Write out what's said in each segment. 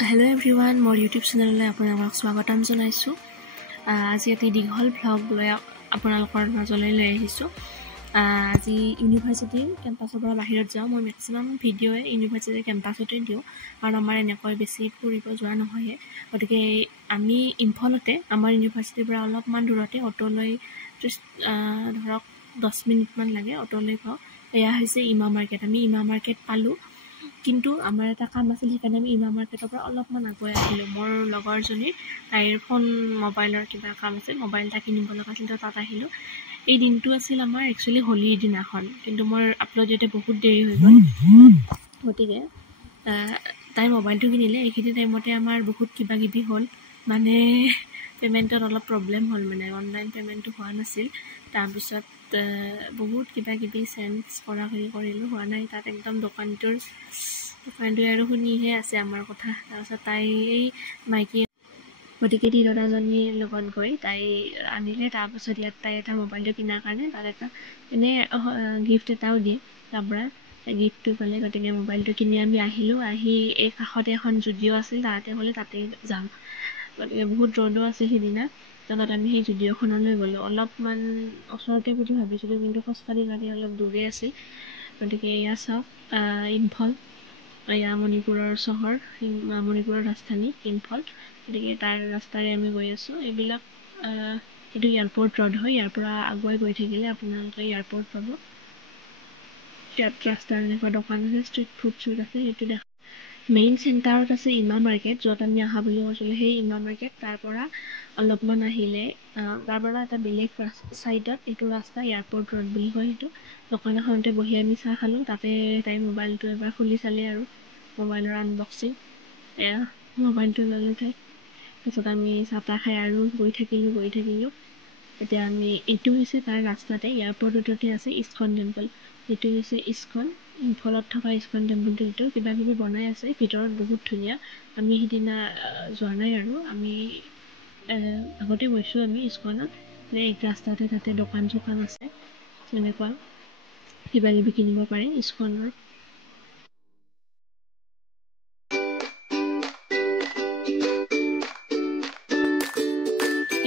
Hello everyone, more YouTube channel le আপোনালোকক স্বাগতম জনাইছো। আজি এটি দীঘল vlog লৈ আপোনালোকৰ মাজলৈ লৈ আহিছো। আজি ইউনিভাৰ্চিটিৰ কেম্পাছৰ পৰা বাহিৰত যাওঁ। মই ম্যাক্সিমাম ভিডিও ইউনিভাৰ্চিটিৰ কেম্পাছতে দিও কাৰণ আমাৰ এনেকৈ বেছি ফুৰিব যোৱা নহয়। গতিকে আমি ইম্ফলতে আমাৰ ইউনিভাৰ্চিটিৰ পৰা অলপমান দূৰতে অটো লৈ ধৰক 10 মিনিট মান লাগে অটো লৈ পাওঁ। এয়া হৈছে ইমা মাৰ্কেট। আমি ইমা মাৰ্কেট পালো। কিন্তু আমাৰ এটা কাম আছিল সেইকাৰণে আমি ইমা মাৰ্কেটৰ পৰা অলপমান আগুৱাই আহিলো। মোৰ লগৰজনীৰ তাইৰ ফোন মোবাইলৰ কিবা কাম আছিল, মোবাইলটা কিনিব লগা আছিল, তো তাত আহিলো। এই দিনটো আছিল আমাৰ একচুয়ালি হোলিৰ দিনাখন, কিন্তু মোৰ আপলোড দিওঁতে বহুত দেৰি হৈ গ'ল। গতিকে তাই মোবাইলটো কিনিলে। এইখিনি টাইমতে আমাৰ বহুত কিবা কিবি হ'ল, মানে পেমেণ্টত অলপ প্ৰব্লেম হ'ল, মানে অনলাইন পেমেণ্টটো হোৱা নাছিল। তাৰপিছত বহুত কিবা কিবি চেঞ্জ কৰিলোঁ, হোৱা নাই। তাত একদম দোকানটোৱে আৰু শুনিহে আছে আমাৰ কথা। তাৰপিছত তাই এই মাইকী গতিকে তিৰোতাজনীৰ লগত গৈ তাই আনিলে। তাৰপিছত ইয়াত তাই এটা মোবাইলটো কিনাৰ কাৰণে তাত এটা এনেই গিফ্ট এটাও দিয়ে, তাৰ পৰা গিফ্টটো পালে। গতিকে মোবাইলটো কিনি আমি আহিলোঁ। আহি এই কাষতে এখন জুডিঅ' আছিল, তাতে হ'লে তাতেই যাম। গতিকে বহুত ৰ'দো আছিল সিদিনা, তাত আমি সেই জুডিঅ'খনলৈ গ'লোঁ। অলপমান ওচৰতে বুলি ভাবিছিলোঁ, কিন্তু খোজকাঢ়ি অলপ দূৰে আছিল। গতিকে এয়া চাওক, ইম্ফল, এয়া মণিপুৰৰ চহৰ, মণিপুৰৰ ৰাজধানী ইম্ফল। গতিকে তাৰ ৰাস্তাৰে আমি গৈ আছোঁ। এইবিলাক এইটো এয়াৰপৰ্ট ৰোড হয়। ইয়াৰ পৰা আগুৱাই গৈ থাকিলে আপোনালোকে এয়াৰপৰ্ট পাব। ইয়াত ৰাস্তাৰ এনেকুৱা দোকান আছে, ষ্ট্ৰীট ফুড আছে, সেইটো দেখা। মেইন চেণ্টাৰত আছে ইমা মাৰ্কেট, য'ত আমি অহা বুলি কৈছিলোঁ, সেই ইমা মাৰ্কেট। তাৰ পৰা অলপমান আহিলে তাৰ পৰা এটা বেলেগ ছাইডত এইটো ৰাস্তা এয়াৰপৰ্ট ৰোড বুলি কয়। সেইটো দোকান এখনতে বহি আমি চাহ খালোঁ। তাতে তাই মোবাইলটো এবাৰ খুলি চালে আৰু মোবাইলৰ আনবক্সিং। এয়া মোবাইলটো ল'লে তাই। তাৰপিছত আমি চাহ তাহ খাই আৰু গৈ থাকিলোঁ। এতিয়া আমি এইটো হৈছে তাৰ ৰাস্তাতে, এয়াৰপৰ্ট ৰোডতে আছে ইস্কন টেম্পল। এইটো হৈছে ইস্কন, ইম্ফলত থকা ইস্কন টেম্পলটো। এইটো কিবা কিবি বনাই আছে, ভিতৰত বহুত ধুনীয়া। আমি সিদিনা যোৱা নাই আৰু আমি আগতে গৈছোঁ আমি ইস্কনত। এই ৰাস্তাতে তাতে দোকান চোকান আছে, এনেকুৱা কিবা কিবি কিনিব পাৰে ইস্কনৰ।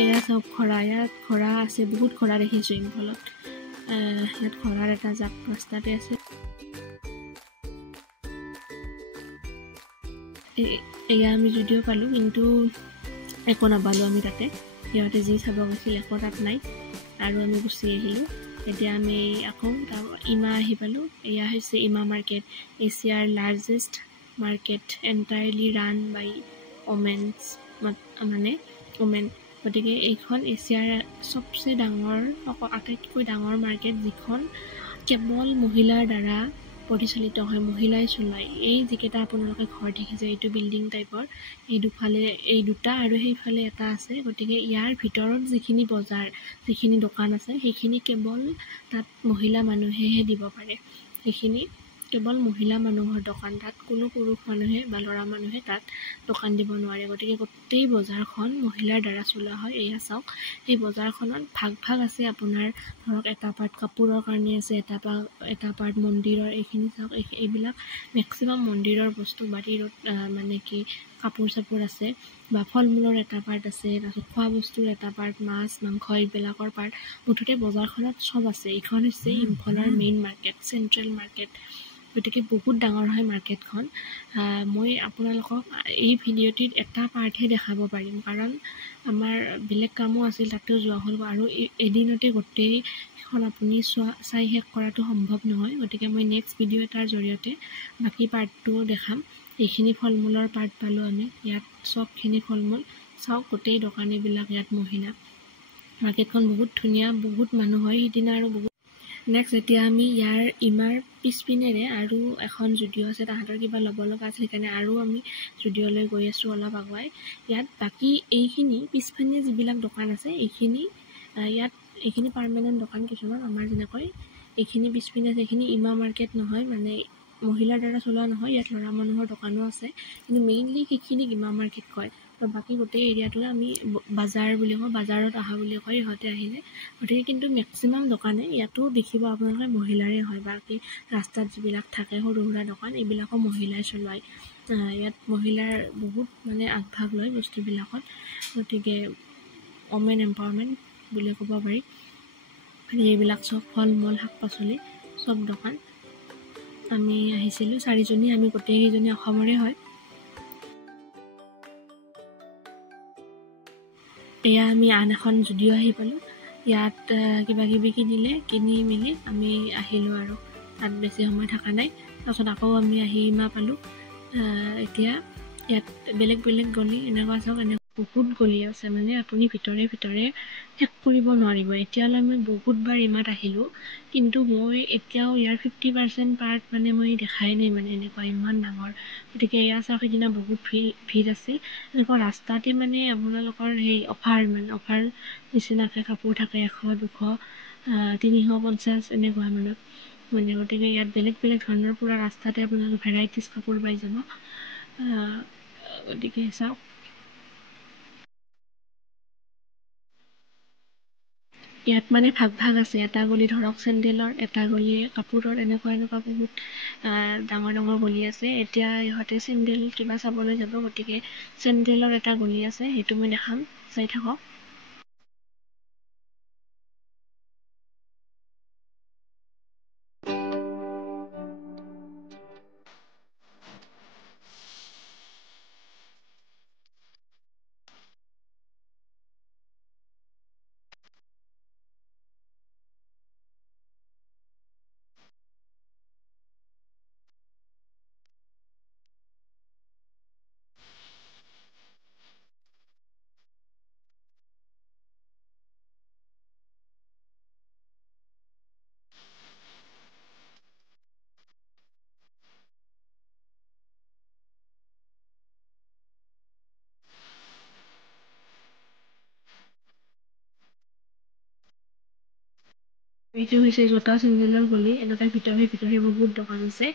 এয়া চাওক খৰা, ইয়াত খৰা আছে, বহুত খৰা দেখিছোঁ ইম্ফলত। ইয়াত খৰাৰ এটা জাপ ৰাস্তাতে আছে। এয়া আমি যদিও পালোঁ, কিন্তু একো নাপালোঁ আমি তাতে। সিহঁতে যি চাব গৈছিল একো তাত নাই, আৰু আমি গুচি আহিলোঁ। এতিয়া আমি আকৌ ইমা আহি পালোঁ। এয়া হৈছে ইমা মাৰ্কেট, এছিয়াৰ লাৰ্জেষ্ট মাৰ্কেট, এণ্টায়াৰলি ৰান বাই ওমেনছ, মানে ওমেন। গতিকে এইখন এছিয়াৰ চবচে ডাঙৰ, আটাইতকৈ ডাঙৰ মাৰ্কেট, যিখন কেৱল মহিলাৰ দ্বাৰা পৰিচালিত হয়, মহিলাই চলায়। এই যিকেইটা আপোনালোকে ঘৰ দেখিছে, এইটো বিল্ডিং টাইপৰ, এই দুফালে এই দুটা আৰু সেইফালে এটা আছে। গতিকে ইয়াৰ ভিতৰত যিখিনি বজাৰ, যিখিনি দোকান আছে, সেইখিনি কেৱল তাত মহিলা মানুহেহে দিব পাৰে। সেইখিনি কেৱল মহিলা মানুহৰ দোকান, তাত কোনো পুৰুষ মানুহে বা ল'ৰা মানুহে তাত দোকান দিব নোৱাৰে। গতিকে গোটেই বজাৰখন মহিলাৰ দ্বাৰা চলোৱা হয়। এয়া চাওক, এই বজাৰখনত ভাগ আছে আপোনাৰ, ধৰক এটা পাৰ্ট কাপোৰৰ কাৰণে আছে, এটা পাৰ্ট মন্দিৰৰ। এইখিনি চাওক, এইবিলাক মেক্সিমাম মন্দিৰৰ বস্তু, বাৰীৰত মানে কি কাপোৰ চাপোৰ আছে, বা ফল মূলৰ এটা পাৰ্ট আছে, তাৰপিছত খোৱা বস্তুৰ এটা পাৰ্ট, মাছ মাংস এইবিলাকৰ পাৰ্ট। মুঠতে বজাৰখনত চব আছে। এইখন হৈছে ইম্ফলৰ মেইন মাৰ্কেট, চেণ্ট্ৰেল মাৰ্কেট। গতিকে বহুত ডাঙৰ হয় মাৰ্কেটখন। মই আপোনালোকক এই ভিডিঅ'টিত এটা পাৰ্টহে দেখাব পাৰিম, কাৰণ আমাৰ বেলেগ কামো আছিল, তাতেও যোৱা হ'ল, আৰু এদিনতে গোটেইখন আপুনি চাই শেষ কৰাটো সম্ভৱ নহয়। গতিকে মই নেক্সট ভিডিঅ' এটাৰ জৰিয়তে বাকী পাৰ্টটোও দেখাম। এইখিনি ফল মূলৰ পাৰ্ট পালোঁ আমি ইয়াত, চবখিনি ফল মূল চাওক। গোটেই দোকানীবিলাক ইয়াত মহিলা। মাৰ্কেটখন বহুত ধুনীয়া, বহুত মানুহ হয় সিদিনা, আৰু বহুত। নেক্সট এতিয়া আমি ইয়াৰ ইমাৰ পিছপিনেৰে আৰু এখন জুডিঅ' আছে, তাহাঁতৰ কিবা ল'ব লগা আছে, সেইকাৰণে আৰু আমি জুডিঅ'লৈ গৈ আছোঁ অলপ আগুৱাই। ইয়াত বাকী এইখিনি পিছপিনে যিবিলাক দোকান আছে, এইখিনি পাৰ্মানেণ্ট দোকান কিছুমান, আমাৰ যেনেকৈ এইখিনি পিছপিনে আছে, এইখিনি ইমা মাৰ্কেট নহয়, মানে মহিলাৰ দ্বাৰা চলোৱা নহয়। ইয়াত ল'ৰা মানুহৰ দোকানো আছে, কিন্তু মেইনলি সেইখিনিক ইমা মাৰ্কেট কয়। তো বাকী গোটেই এৰিয়াটোৱে আমি বাজাৰ বুলি কওঁ, বাজাৰত অহা বুলি কয় ইহঁতে আহিলে। গতিকে কিন্তু মেক্সিমাম দোকানে ইয়াতো দেখিব আপোনালোকে মহিলাৰে হয়। বাকী ৰাস্তাত যিবিলাক থাকে সৰু সুৰা দোকান, এইবিলাকো মহিলাই চলায়। ইয়াত মহিলাৰ বহুত মানে আগভাগ লয় বস্তুবিলাকত, গতিকে ওমেন এম্পাৱাৰমেণ্ট বুলি ক'ব পাৰি। এইবিলাক চব ফল মূল শাক পাচলি চব দোকান। আমি আহিছিলোঁ 4জনী, আমি গোটেইকেইজনী অসমৰে হয়। এয়া আমি আন এখন জুডিঅ' আহি পালোঁ। ইয়াত কিবা কিবি কিনি মেলি আমি আহিলোঁ আৰু তাত বেছি সময় থকা নাই। তাৰপিছত আকৌ আমি আহি ইমা পালোঁ। এতিয়া ইয়াত বেলেগ বেলেগ গলি এনেকুৱা চাওক, বহুত গলি আছে, মানে আপুনি ভিতৰে শেষ কৰিব নোৱাৰিব। এতিয়ালৈ মই বহুতবাৰ ইমাত আহিলোঁ, কিন্তু মই এতিয়াও ইয়াৰ 50% পাৰ্ট মানে মই দেখাই নাই, মানে এনেকুৱা ইমান ডাঙৰ। গতিকে এয়া চাওক, সেইদিনা বহুত ভিৰ আছিল। এনেকুৱা ৰাস্তাতে মানে আপোনালোকৰ সেই অফাৰ নিচিনাকৈ কাপোৰ থাকে 100, 200, 350 এনেকুৱা মানে গতিকে ইয়াত বেলেগ বেলেগ ধৰণৰ পুৰা ৰাস্তাতে আপোনালোকে ভেৰাইটিজ কাপোৰ পাই যাব। গতিকে চাওক, ইয়াত মানে ভাগ আছে। এটা গলি ধৰক চেণ্ডেলৰ, এটা গলি কাপোৰৰ, এনেকুৱা বহুত ডাঙৰ গলি আছে। এতিয়া ইহঁতে চেণ্ডেল কিবা চাবলৈ যাব, গতিকে চেণ্ডেলৰ এটা গলি আছে, সেইটো মই দেখাম, চাই থাকক। এইটো হৈছে জোতা চেণ্ডেলৰ গলি। এনেকুৱা ভিতৰে বহুত দোকান আছে,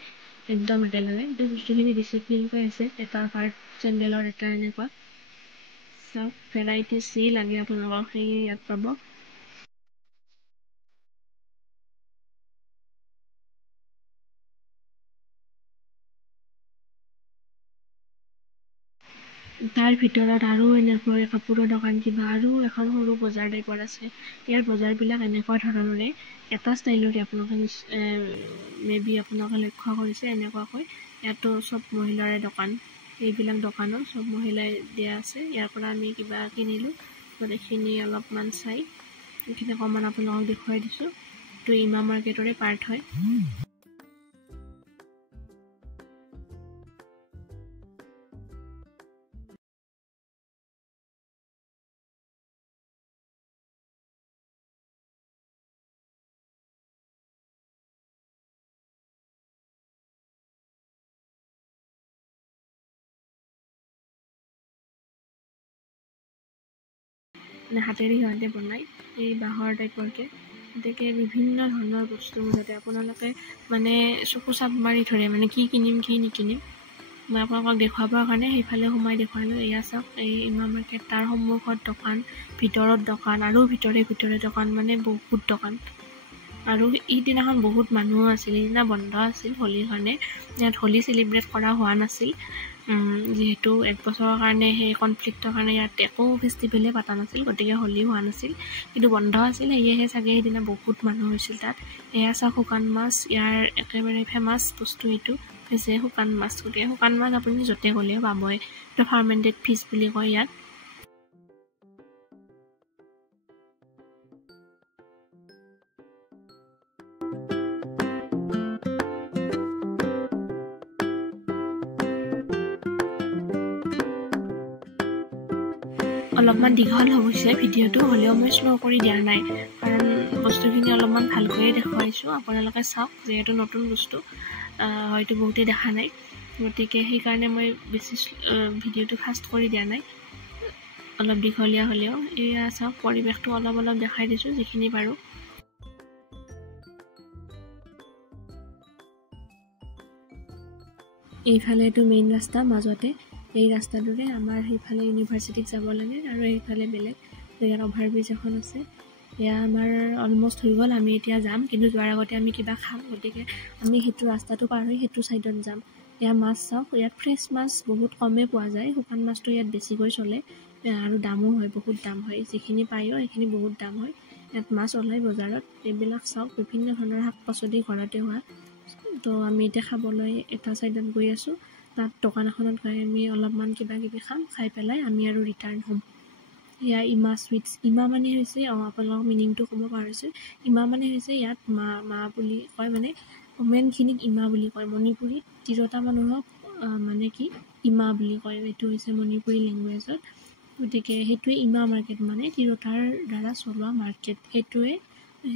একদম একেলগে। বস্তুখিনি ডিচিপ্লিনকৈ আছে, এটা পাৰ্ট চেণ্ডেলৰ, এটা এনেকুৱা চব ভেৰাইটিজ যি লাগে আপোনালোকক সেই ইয়াত পাব। তাৰ ভিতৰত আৰু এনেকৈ কাপোৰৰ দোকান, কিবা আৰু এখন সৰু বজাৰ টাইপৰ আছে। ইয়াৰ বজাৰবিলাক এনেকুৱা ধৰণৰে, এটা ষ্টাইলৰে আপোনালোকে মেবি আপোনালোকে লক্ষ্য কৰিছে। এনেকুৱাকৈ ইয়াতো চব মহিলাৰে দোকান, এইবিলাক দোকানো চব মহিলাই দিয়া আছে। ইয়াৰ পৰা আমি কিবা কিনিলোঁ, গোটেইখিনি অলপমান চাই এইখিনি অকণমান আপোনালোকক দেখুৱাই দিছোঁ। এইটো ইমা মাৰ্কেটৰে পাৰ্ট হয়। হাতেৰে সিহঁতে বনায়, এই বাঁহৰ টাইপৰকৈ। গতিকে বিভিন্ন ধৰণৰ বস্তু মুঠতে আপোনালোকে মানে চকু চাপ মাৰি ধৰে, মানে কি কিনিম কি নিকিনিম। মই আপোনালোকক দেখুৱাবৰ কাৰণে সেইফালে সোমাই দেখুৱালোঁ। এয়া চাওক, এই ইমা মাৰ্কেট, তাৰ সন্মুখত দোকান, ভিতৰত দোকান, আৰু ভিতৰে দোকান, মানে বহুত দোকান। আৰু ইদিনাখন বহুত মানুহো আছিল, সিদিনা বন্ধ আছিল হোলীৰ কাৰণে। ইয়াত হোলী চেলিব্ৰেট কৰা হোৱা নাছিল, যিহেতু 1 বছৰৰ কাৰণে সেই কনফ্লিক্টৰ কাৰণে ইয়াত একো ফেষ্টিভেলে পতা নাছিল, গতিকে হোলী হোৱা নাছিল, কিন্তু বন্ধ আছিল। সেয়েহে চাগে সেইদিনা বহুত মানুহ হৈছিল তাত। এয়া চাওক, শুকান মাছ, ইয়াৰ একেবাৰে ফেমাছ বস্তু এইটো হৈছে শুকান মাছ। গতিকে শুকান মাছ আপুনি য'তে গ'লেও পাবই। এইটো ফাৰ্মেণ্টেড ফিছ বুলি কয় ইয়াত। অলপমান দীঘল হৈছে ভিডিঅ'টো, হ'লেও মই শ্ল' কৰি দিয়া নাই, কাৰণ বস্তুখিনি অলপমান ভালকৈয়ে দেখুৱাইছোঁ। আপোনালোকে চাওক, যিহেতু নতুন বস্তু হয়তো বহুতেই দেখা নাই, গতিকে সেইকাৰণে মই বেছি ভিডিঅ'টো ফাষ্ট কৰি দিয়া নাই, অলপ দীঘলীয়া হ'লেও। এয়া চাওক, পৰিৱেশটো অলপ দেখাই দিছোঁ যিখিনি পাৰোঁ। এইফালেটো মেইন ৰাস্তা, মাজতে এই ৰাস্তাটোৰে আমাৰ সেইফালে ইউনিভাৰ্চিটিত যাব লাগে, আৰু এইফালে বেলেগ জেগাত অভাৰব্ৰিজ এখন আছে। এয়া আমাৰ অলমষ্ট হৈ গ'ল, আমি এতিয়া যাম, কিন্তু যোৱাৰ আগতে আমি কিবা খাম, গতিকে আমি সেইটো ৰাস্তাটো পাৰ হৈ সেইটো ছাইডত যাম। এয়া মাছ চাওক, ইয়াত ফ্ৰেছ মাছ বহুত কমে পোৱা যায়, শুকান মাছটো ইয়াত বেছিকৈ চলে আৰু দামো হয়, বহুত দাম হয়, যিখিনি পায়ো সেইখিনি বহুত দাম হয়। ইয়াত মাছ ওলায় বজাৰত। এইবিলাক চাওক, বিভিন্ন ধৰণৰ শাক পাচলি ঘৰতে হোৱা। তো আমি এতিয়া খাবলৈ এটা ছাইডত গৈ আছোঁ, তাত দোকান এখনত গৈ আমি অলপমান কিবা কিবি খাম, খাই পেলাই আমি আৰু ৰিটাৰ্ণ হ'ম। এয়া ইমা চুইটছ। ইমা মানে হৈছে, আপোনালোকক মিনিংটো ক'ব পাৰিছোঁ। ইমা মানে হৈছে ইয়াত মা বুলি কয়, মানে মেইনখিনিক ইমা বুলি কয়। মণিপুৰীত তিৰোতা মানুহক মানে কি ইমা বুলি কয়, এইটো হৈছে মণিপুৰী লেংগুৱেজত। গতিকে সেইটোৱে ইমা মাৰ্কেট, মানে তিৰোতাৰ দ্বাৰা চলোৱা মাৰ্কেট,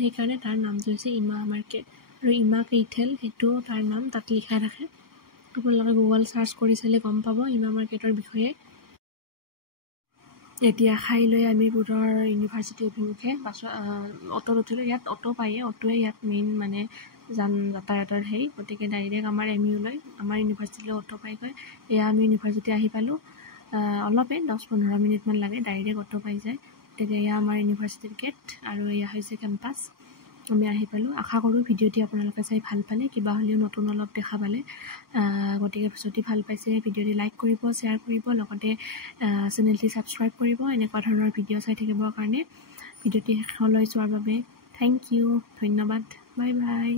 সেইকাৰণে তাৰ নামটো হৈছে ইমা মাৰ্কেট। আৰু ইমা কেইথেল, সেইটো তাৰ নাম তাত লিখা থাকে। আপোনালোকে গুগল চাৰ্চ কৰি চালে গম পাব ইমা মাৰ্কেটৰ বিষয়ে। এতিয়া খাই লৈ আমি পুনৰ ইউনিভাৰ্চিটি অভিমুখে অ'টোত উঠিলোঁ। ইয়াত অ'টো পায়ে, অ'টোৱে ইয়াত মেইন মানে যাতায়াতৰ গতিকে ডাইৰেক্ট আমাৰ MU-লৈ, আমাৰ ইউনিভাৰ্চিটিলৈ অ'টো পাইগৈ। এয়া আমি ইউনিভাৰ্চিটি আহি পালোঁ। অলপে 10-15 মিনিটমান লাগে, ডাইৰেক্ট অ'টো পাই যায়। গতিকে এয়া আমাৰ ইউনিভাৰ্চিটিৰ গেট আৰু এয়া হৈছে কেম্পাছ। আমি আহি পালোঁ। আশা কৰোঁ ভিডিঅ'টি আপোনালোকে চাই ভাল পালে, কিবা হ'লেও নতুন অলপ দেখা পালে। গতিকে যদি ভাল পাইছে ভিডিঅ'টি লাইক কৰিব, শ্বেয়াৰ কৰিব, লগতে চেনেলটি ছাবস্ক্ৰাইব কৰিব এনেকুৱা ধৰণৰ ভিডিঅ' চাই থাকিবৰ কাৰণে। ভিডিঅ'টি শেষলৈ চোৱাৰ বাবে থেংক ইউ, ধন্যবাদ, বাই বাই।